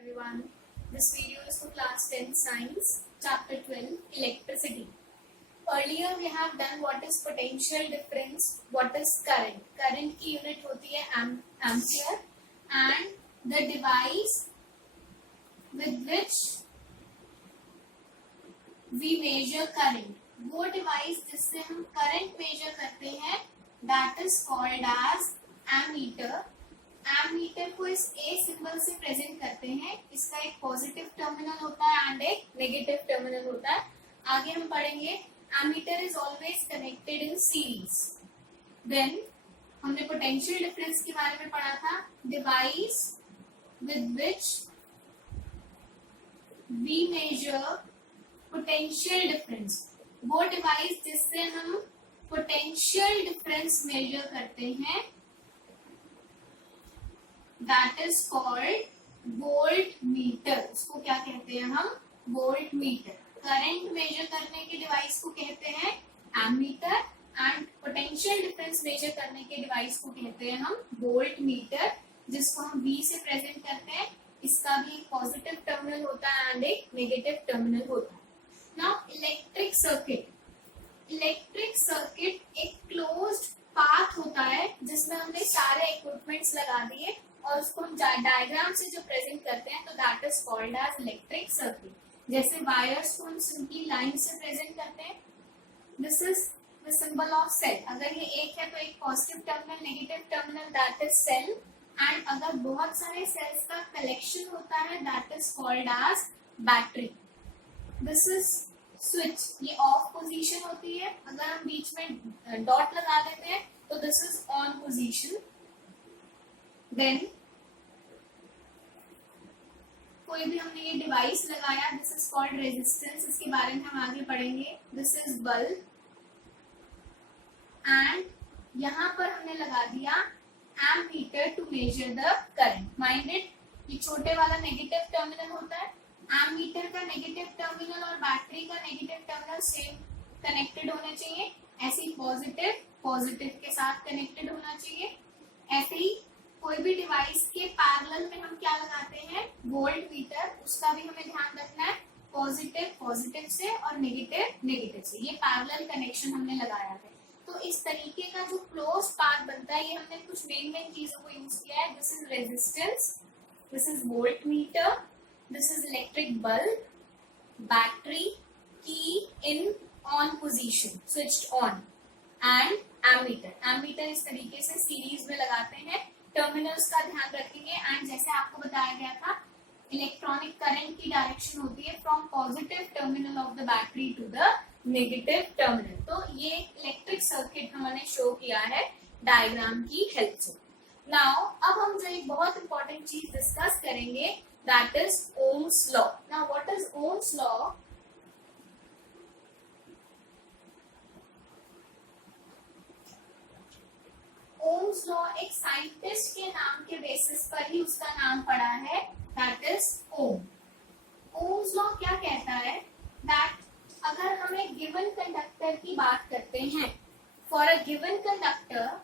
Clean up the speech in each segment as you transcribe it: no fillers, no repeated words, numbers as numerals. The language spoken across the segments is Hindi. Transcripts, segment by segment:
everyone. This video is for class 10 science, chapter 12, electricity. Earlier we have done what is potential difference, what is current. Current की unit होती है ampere and the device with which we measure current. वो device जिससे हम current measure करते हैं that is called as ammeter. Ammeter को इस ए सिंबल से प्रेजेंट करते हैं. इसका एक पॉजिटिव टर्मिनल होता है एंड एक नेगेटिव टर्मिनल होता है. आगे हम पढ़ेंगे ammeter is always connected in series. Then हमने पोटेंशियल डिफरेंस के बारे में पढ़ा था. Device with which we measure potential difference. वो डिवाइस जिससे हम पोटेंशियल डिफरेंस मेजर करते हैं that is called voltmeter. उसको क्या कहते हैं हम? voltmeter. करंट मेजर करने के डिवाइस को कहते हैं ammeter and potential difference measure करने के डिवाइस को कहते हैं हम वोल्टमीटर, जिसको हम V से प्रेजेंट करते हैं. इसका भी एक पॉजिटिव टर्मिनल होता है एंड एक नेगेटिव टर्मिनल होता है. Now electric circuit. Electric circuit एक क्लोज्ड पाथ होता है जिसमें हमने सारे इक्विपमेंट्स लगा दिए और उसको हम डायग्राम से जो प्रेजेंट करते हैं तो that is called as electric circuit. जैसे वायर्स को हम सिंपली लाइन से प्रेजेंट करते हैं. This is the symbol of cell. अगर ये एक है तो एक positive terminal, negative terminal, that is cell. And अगर बहुत सारे सेल्स का कलेक्शन होता है that is called as battery. This is switch. ये ऑफ पोजीशन होती है. अगर हम बीच में डॉट लगा देते हैं तो this is on position. Then कोई भी हमने ये डिवाइस लगाया, दिस इज कॉल्ड रेजिस्टेंस. इसके बारे में हम आगे पढ़ेंगे. दिस इज बल्ब एंड यहाँ पर हमने लगा दिया ammeter to measure the current. Minded, ये छोटे वाला नेगेटिव टर्मिनल होता है. एमीटर का नेगेटिव टर्मिनल और बैटरी का नेगेटिव टर्मिनल सेम कनेक्टेड होने चाहिए. ऐसे ही पॉजिटिव पॉजिटिव के साथ कनेक्टेड होना चाहिए. ऐसे ही कोई भी डिवाइस के पैरेलल में हम क्या लगाते हैं? वोल्टमीटर. उसका भी हमें ध्यान रखना है, पॉजिटिव पॉजिटिव से और नेगेटिव नेगेटिव से. ये पैरेलल कनेक्शन हमने लगाया है. तो इस तरीके का जो क्लोज पाथ बनता है, ये हमने कुछ मेन चीजों को यूज किया है. This is resistance, this is voltmeter, this is electric bulb, battery, key in on position, switched on, and ammeter. Ammeter इस तरीके से सीरीज में लगाते हैं. टर्मिनल्स का ध्यान रखेंगे. एंड जैसे आपको बताया गया था, इलेक्ट्रॉनिक करंट की डायरेक्शन होती है from positive terminal of the battery to the negative terminal. तो ये इलेक्ट्रिक सर्किट हमने शो किया है डायग्राम की हेल्प से. नाउ अब हम जो एक बहुत इंपॉर्टेंट चीज डिस्कस करेंगे that is ohms law. Now what is Ohm's law? Ohm's law एक साइंटिस्ट के नाम के बेसिस पर ही उसका नाम पड़ा है, that is Ohm. Ohm's law क्या कहता है? दैट अगर हम एक गिवन कंडक्टर की बात करते हैं, for a given conductor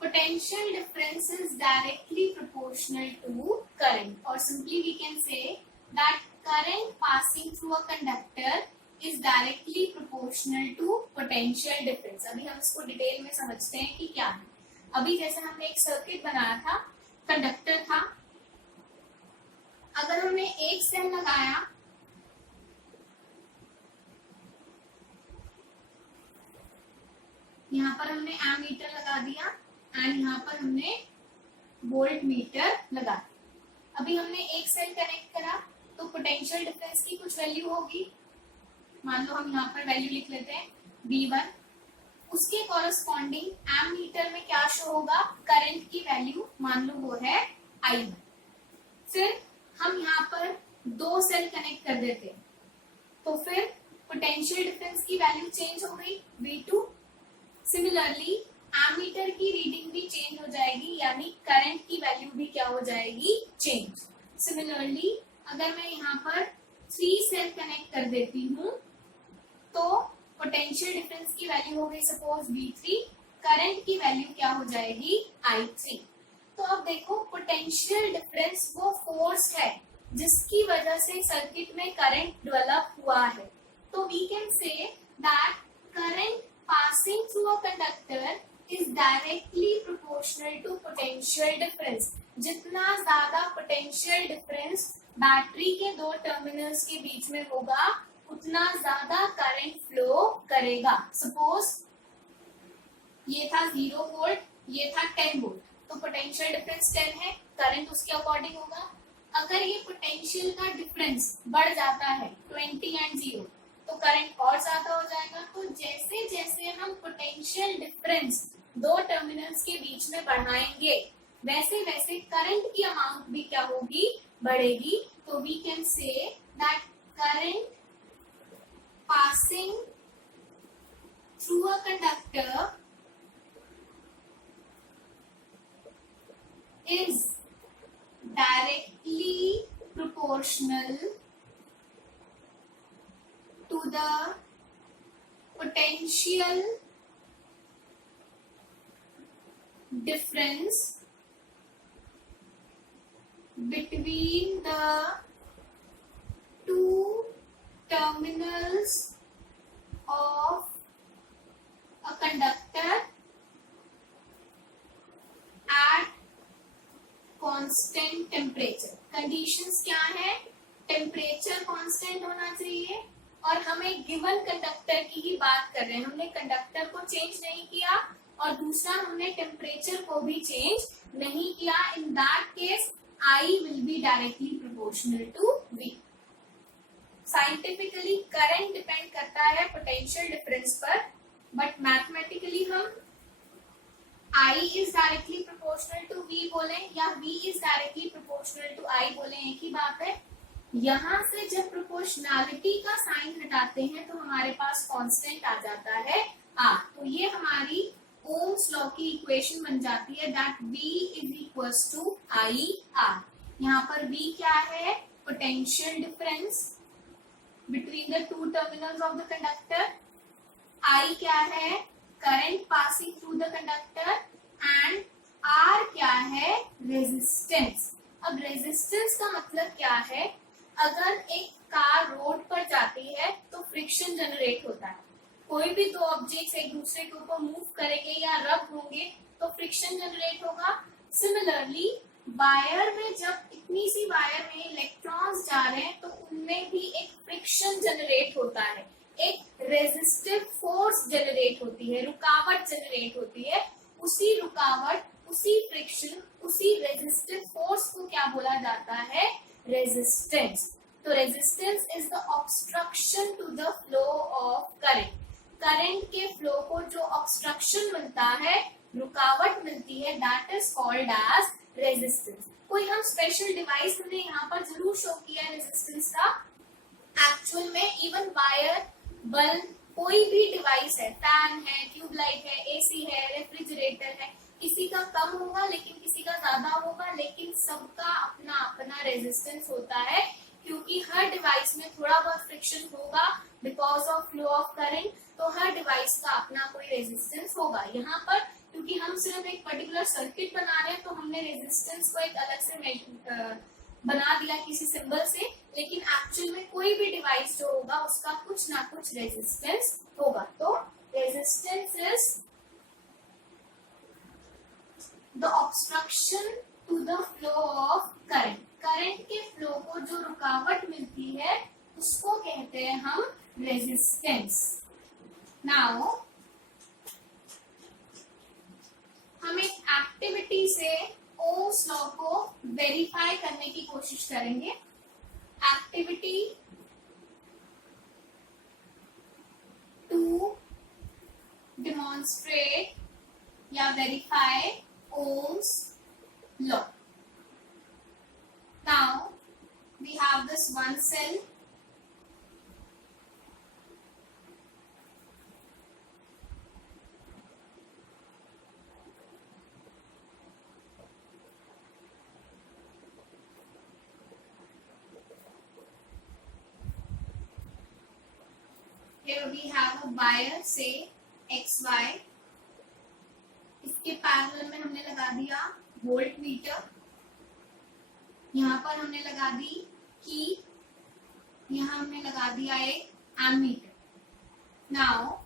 potential difference is directly proportional to current, or simply we can say that current passing through a conductor is directly proportional to potential difference. अभी हम इसको डिटेल में समझते हैं कि क्या है. अभी जैसे हमने एक सर्किट बनाया था, कंडक्टर था. अगर हमने एक सेल लगाया, यहाँ पर हमने एमीटर लगा दिया एंड यहाँ पर हमने वोल्ट मीटर लगा. अभी हमने एक सेल कनेक्ट करा तो पोटेंशियल डिफरेंस की कुछ वैल्यू होगी. मान लो हम यहाँ पर वैल्यू लिख लेते हैं V1. उसके कॉरेस्पॉन्डिंग एमीटर में क्या शो होगा? करंट की वैल्यू, मान लो वो है I1. फिर हम यहाँ पर दो सेल कनेक्ट कर देते हैं तो फिर पोटेंशियल डिफरेंस की वैल्यू चेंज हो गई V2. सिमिलरली एमीटर की रीडिंग भी चेंज हो जाएगी, यानी करंट की वैल्यू भी क्या हो जाएगी? चेंज. सिमिलरली अगर मैं यहाँ पर 3 सेल कनेक्ट कर देती हूँ तो पोटेंशियल डिफरेंस की वैल्यू हो गई सपोज V3. करंट की वैल्यू क्या हो जाएगी? I3. तो अब देखो पोटेंशियल डिफरेंस वो फोर्स है जिसकी वजह से सर्किट में करंट डेवलप हुआ है. तो we can say that current passing through a conductor is directly proportional to potential difference. जितना ज्यादा पोटेंशियल डिफरेंस बैटरी के दो टर्मिनल्स के बीच में होगा उतना ज्यादा करंट फ्लो करेगा. सपोज ये था 0 वोल्ट, ये था 10 वोल्ट, तो पोटेंशियल डिफरेंस 10 है, करंट उसके अकॉर्डिंग होगा. अगर ये पोटेंशियल का डिफरेंस बढ़ जाता है 20 एंड 0 तो करंट और ज्यादा हो जाएगा. तो जैसे जैसे हम पोटेंशियल डिफरेंस दो टर्मिनल्स के बीच में बढ़ाएंगे वैसे वैसे करंट की अमाउंट भी क्या होगी, बढ़ेगी. तो we can say that current passing through a conductor is directly proportional to the potential difference between the two terminals of a conductor at constant temperature. Conditions क्या है, टेम्परेचर कांस्टेंट होना चाहिए और हमें गिवन कंडक्टर की ही बात कर रहे हैं. हमने कंडक्टर को चेंज नहीं किया और दूसरा हमने टेम्परेचर को भी चेंज नहीं किया. In that case I will be directly proportional to V. Scientifically current depend करता है पोटेंशियल डिफरेंस पर, बट मैथमेटिकली हम I is directly proportional to V बोले या V is directly proportional to I बोले, एक ही बात है. यहाँ से जब प्रोपोर्शनैलिटी का साइन हटाते हैं तो हमारे पास कांस्टेंट आ जाता है R. तो ये हमारी ओम्स लॉ की इक्वेशन बन जाती है that V is equals to IR. यहाँ पर V क्या है, potential difference between the two terminals of the conductor. I क्या है, current passing through the conductor and R क्या है, रेजिस्टेंस. अब रेजिस्टेंस का मतलब क्या है, अगर एक कार रोड पर जाती है तो फ्रिक्शन जनरेट होता है. कोई भी दो ऑब्जेक्ट्स एक दूसरे के ऊपर मूव करेंगे या रब होंगे तो फ्रिक्शन जनरेट होगा. सिमिलरली वायर में जब इतनी सी वायर में इलेक्ट्रॉन्स जा रहे हैं तो उनमें भी एक फ्रिक्शन जनरेट होता है, एक रेजिस्टिव फोर्स जनरेट होती है, रुकावट जनरेट होती है. उसी रुकावट, उसी फ्रिक्शन, उसी रेजिस्टिव फोर्स को क्या बोला जाता है, रेजिस्टेंस. तो resistance is the obstruction to the flow of current. Current के फ्लो को जो ऑब्स्ट्रक्शन मिलता है, रुकावट मिलती है, that is called as resistance. कोई हम स्पेशल डिवाइस हमने यहाँ पर जरूर शो किया रेजिस्टेंस का. एक्चुअल में इवन वायर, बल्ब, कोई भी डिवाइस है, फैन है, ट्यूबलाइट है, एसी है, रेफ्रिजरेटर है, किसी का कम होगा लेकिन किसी का ज्यादा होगा, लेकिन सबका अपना अपना रेजिस्टेंस होता है क्योंकि हर डिवाइस में थोड़ा बहुत फ्रिक्शन होगा because of flow of current. तो हर डिवाइस का अपना कोई रेजिस्टेंस होगा. यहाँ पर क्योंकि हम सिर्फ एक पर्टिकुलर सर्किट बना रहे हैं तो हमने रेजिस्टेंस को एक अलग से बना दिया किसी सिंबल से, लेकिन एक्चुअल में कोई भी डिवाइस जो होगा उसका कुछ ना कुछ रेजिस्टेंस होगा. तो resistance is the obstruction to the flow of current. Current के फ्लो को जो रुकावट मिलती है उसको कहते हैं हम रेजिस्टेंस. नाउ हम एक एक्टिविटी से ओम्स लॉ को वेरीफाई करने की कोशिश करेंगे. एक्टिविटी टू डेमोन्स्ट्रेट या verify Ohm's law. Now we have this one cell. Here we have a wire say XY. इसके पैरेलल में हमने लगा दिया वोल्ट मीटर, यहाँ पर हमने लगा दी की, यहाँ हमने लगा दिया एक एमीटर. नाउ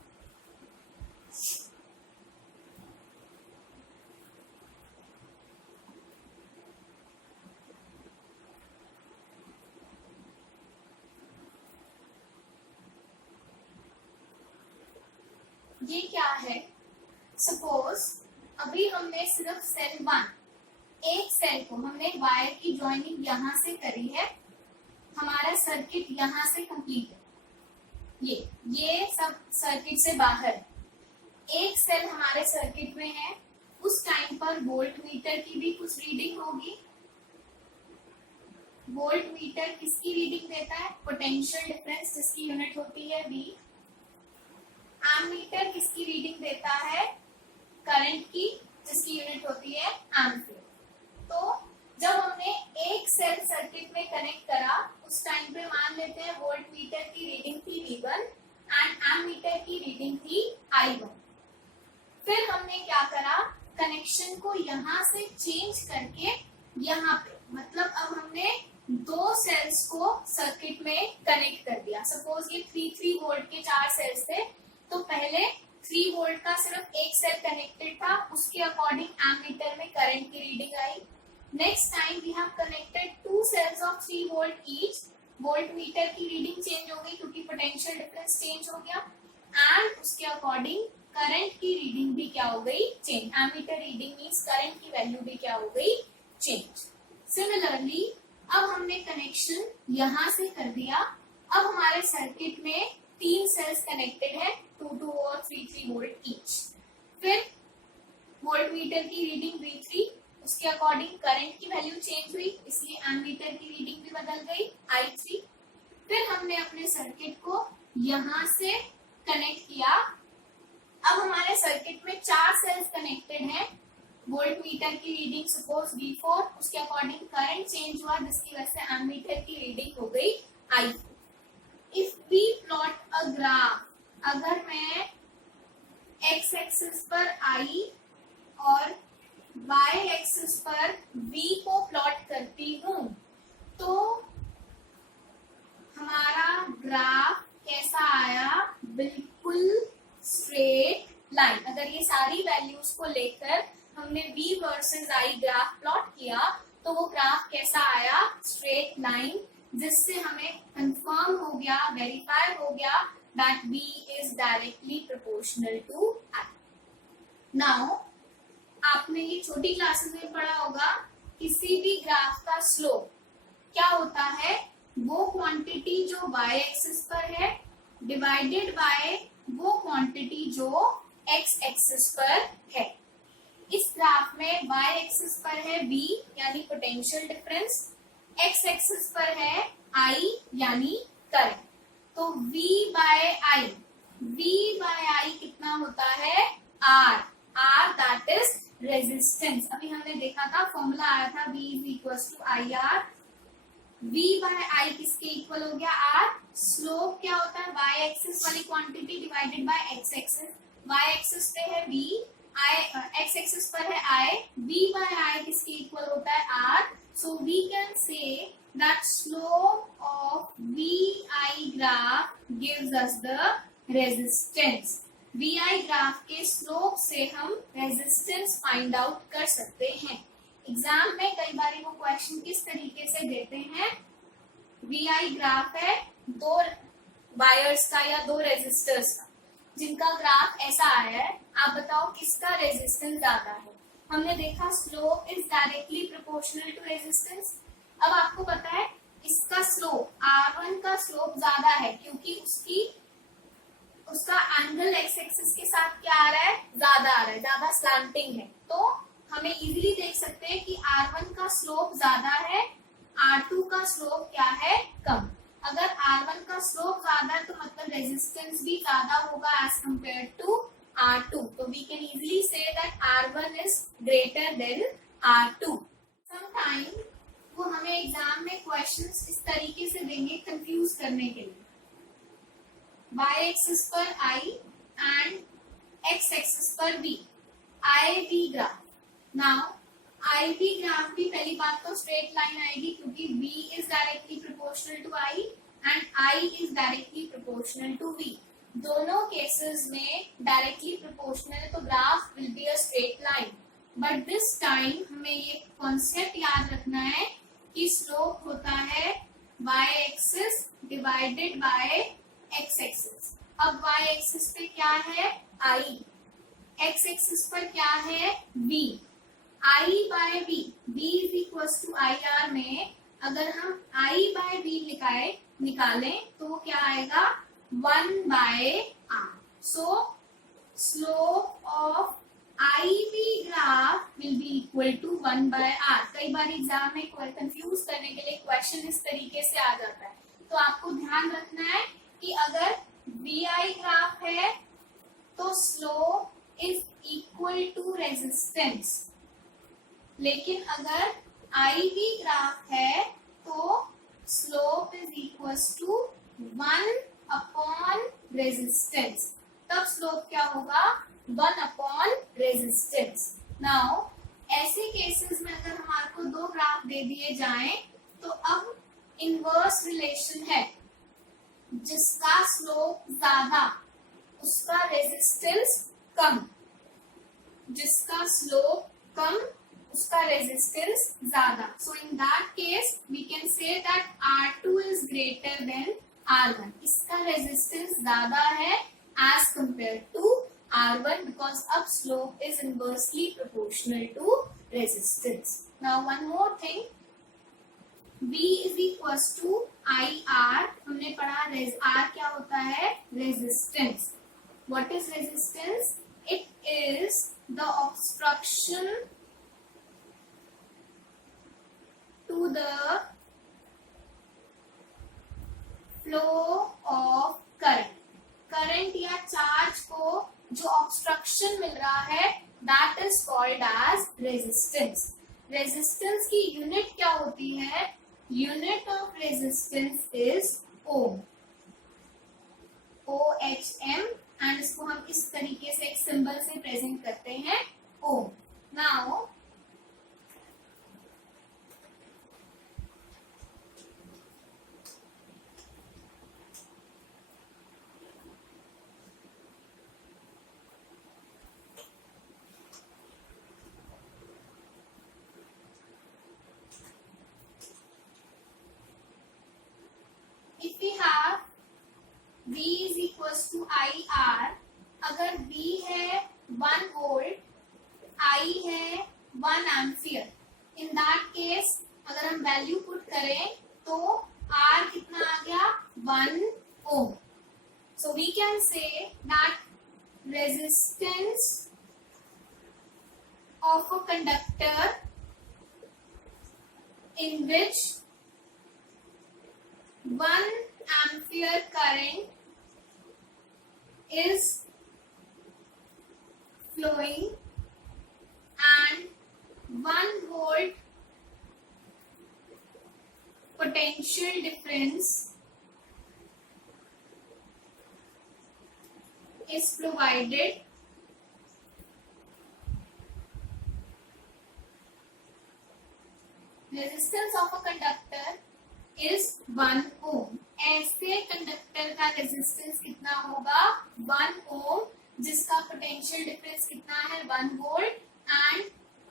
ये क्या है, सपोज अभी हमने सिर्फ सेल 1, एक सेल को हमने वायर की जॉइनिंग यहाँ से करी है, हमारा सर्किट यहाँ से कंप्लीट है, ये सब सर्किट से बाहर है. एक सेल हमारे सर्किट में है, उस टाइम पर वोल्ट मीटर की भी कुछ रीडिंग होगी. वोल्ट मीटर किसकी रीडिंग देता है, पोटेंशियल डिफरेंस जिसकी यूनिट होती है V. एमीटर किसकी रीडिंग देता है, करंट की, जिसकी यूनिट होती है एम्पीयर. तो जब हमने एक सेल सर्किट में कनेक्ट करा, उस टाइम पे मान लेते हैं वोल्ट मीटर की रीडिंग थी V1 एंड एमीटर की रीडिंग थी I1. फिर हमने क्या करा, कनेक्शन को यहाँ से चेंज करके यहाँ पे, मतलब अब हमने दो सेल्स को सर्किट में कनेक्ट कर दिया. सपोज ये 3 वोल्ट के 4 सेल्स थे, तो पहले 3 वोल्ट का सिर्फ एक सेल कनेक्टेड था, उसके अकॉर्डिंग एमीटर में करंट की रीडिंग आई. Next time we have connected 2 cells of 3 volt each, voltmeter की रीडिंग चेंज हो गई क्योंकि पोटेंशियल डिफरेंस चेंज हो गया, एंड उसके अकॉर्डिंग करंट की रीडिंग भी क्या हो गई, change. Ammeter reading means current की वैल्यू भी क्या हो गई, चेंज. सिमिलरली अब हमने कनेक्शन यहाँ से कर दिया, अब हमारे सर्किट में 3 सेल्स कनेक्टेड है, 2 और 3 वोल्ट ईच. फिर वोल्ट मीटर की रीडिंग V3, उसके अकॉर्डिंग करंट की वैल्यू चेंज हुई, इसलिए एमीटर की रीडिंग भी बदल गई I3. फिर हमने अपने सर्किट को यहाँ से कनेक्ट किया. अब हमारे सर्किट में 4 सेल्स कनेक्टेड हैं, वोल्ट मीटर की रीडिंग सपोज V4, उसके अकॉर्डिंग करंट चेंज हुआ, जिसकी वजह से एमीटर की रीडिंग हो गई I4. If we plot a graph, अगर मैं x एक्सिस पर I और y एक्सिस पर V को प्लॉट करती हूँ, तो हमारा ग्राफ कैसा आया, बिल्कुल स्ट्रेट लाइन. अगर ये सारी वैल्यूज को लेकर हमने V versus I graph plot किया, तो वो ग्राफ कैसा आया, स्ट्रेट लाइन, जिससे हमें कंफर्म हो गया, वेरीफाई हो गया that V is directly proportional to I. Now, आपने ये छोटी क्लासेस में पढ़ा होगा, किसी भी ग्राफ का स्लोप क्या होता है, वो क्वांटिटी जो y एक्सिस पर है डिवाइडेड बाय वो क्वांटिटी जो x एक्सिस पर है. इस ग्राफ में y एक्सिस पर है V यानी पोटेंशियल डिफरेंस, x एक्सिस पर है I यानी करंट. तो V बाय I कितना होता है, R दैट इज रेजिस्टेंस. अभी हमने देखा था, फॉर्मूला आया था V is equal to IR. V by I किसके इक्वल हो गया, R. स्लोप क्या होता है, y एक्सिस वाली quantity divided by x axis. y axis पे है V, x एक्सिस पर है I. V बाय I किसके इक्वल होता है, R. So we can say that slope of VI graph gives us the resistance. VI graph के स्लोप से हम रेजिस्टेंस फाइंड आउट कर सकते हैं. एग्जाम में कई बार वो क्वेश्चन किस तरीके से देते हैं, VI ग्राफ है 2 वायर्स का या 2 रेजिस्टर्स का, जिनका ग्राफ ऐसा आया है, आप बताओ किसका रेजिस्टेंस ज्यादा है. हमने देखा slope is directly proportional to resistance. अब आपको पता है इसका स्लोप, R1 का स्लोप ज्यादा है क्योंकि उसका एंगल x एक्सिस के साथ क्या आ रहा है, ज्यादा आ रहा है, ज्यादा स्लैंटिंग है. तो हमें इजीली देख सकते हैं कि R1 का स्लोप ज्यादा है, R2 का स्लोप क्या है, कम. अगर R1 का स्लोप ज्यादा है तो मतलब रेजिस्टेंस भी ज्यादा होगा एज कंपेयर टू R2. तो we can easily say that R1 is greater than R2. Sometime वो हमें एग्जाम में क्वेश्चंस इस तरीके से देंगे कंफ्यूज करने के लिए. y एक्सिस पर I and x एक्सिस पर V. I V graph. Now I V graph की पहली बात तो स्ट्रेट लाइन आएगी क्योंकि V is directly proportional to I and I is directly proportional to V। दोनों केसेस में डायरेक्टली प्रोपोर्शनल है तो graph will be a straight line. But this time हमें ये कॉन्सेप्ट याद रखना है कि स्लोप होता है y axis divided by x axis. अब y एक्सिस पे क्या है I, x एक्सिस पर क्या है V। I by V, V is equal to I R में अगर हम I बाय V निकालें तो क्या आएगा 1 by R। So slope of IV graph will be equal to 1 by R। कई बार एग्जाम में कंफ्यूज करने के लिए क्वेश्चन इस तरीके से आ जाता है, तो आपको ध्यान रखना है कि अगर VI ग्राफ है तो slope is equal to resistance, लेकिन अगर IV ग्राफ है तो slope is equal to 1 upon resistance. तब स्लोप क्या होगा 1 अपॉन रेजिस्टेंस। नाउ ऐसे केसेस में अगर हमारे को दो ग्राफ दे दिए जाएं तो अब इनवर्स रिलेशन है, जिसका स्लोप ज्यादा उसका रेजिस्टेंस कम, जिसका स्लोप कम उसका रेजिस्टेंस ज्यादा। So in that case we can say that R2 is greater than R1। इसका रेजिस्टेंस ज्यादा है as compare to R1 because अब slope is inversely proportional to resistance. Now one more thing, V is equal to IR। हमने पढ़ा R क्या होता है resistance. What is resistance? It is the obstruction to the flow of current। Current या चार्ज को जो ऑब्स्ट्रक्शन मिल रहा है that is called as resistance। Resistance की यूनिट क्या होती है? Unit of resistance is ohm, OHM, and इसको हम इस तरीके से एक सिंबल से प्रेजेंट करते हैं ohm. Now if we have V is equals to IR, अगर V है 1 वोल्ट, I है 1 एम्पियर, इन दैट केस अगर हम वैल्यू पुट करें तो R कितना आ गया 1 ohm. So we can say that resistance of a conductor in which 1 ampere current is flowing and 1 volt potential difference is provided resistance of a conductor is 1 ohm। ऐसे कंडक्टर का रेजिस्टेंस कितना होगा 1 ओम, जिसका पोटेंशियल डिफरेंस कितना है 1 वोल्ट एंड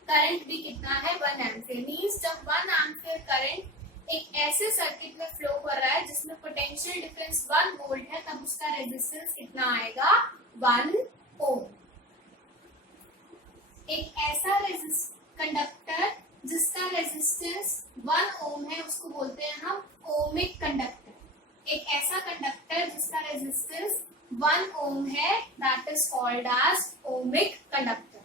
करंट भी कितना है 1 एम्पियर। मींस जब 1 एम्पियर करंट एक ऐसे सर्किट में फ्लो कर रहा है जिसमें पोटेंशियल डिफरेंस 1 वोल्ट है, तब उसका रेजिस्टेंस कितना आएगा 1 ओम। एक ऐसा कंडक्टर जिसका रेजिस्टेंस 1 ओम है उसको बोलते हैं हम ओमिक कंडक्टर। एक ऐसा कंडक्टर जिसका रेजिस्टेंस 1 ओम है that is called as ohmic conductor.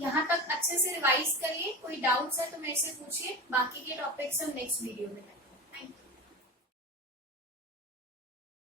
यहाँ तक अच्छे से रिवाइज करिए, कोई डाउट्स है तो मेरे से पूछिए, बाकी के टॉपिक्स हम नेक्स्ट वीडियो में करेंगे।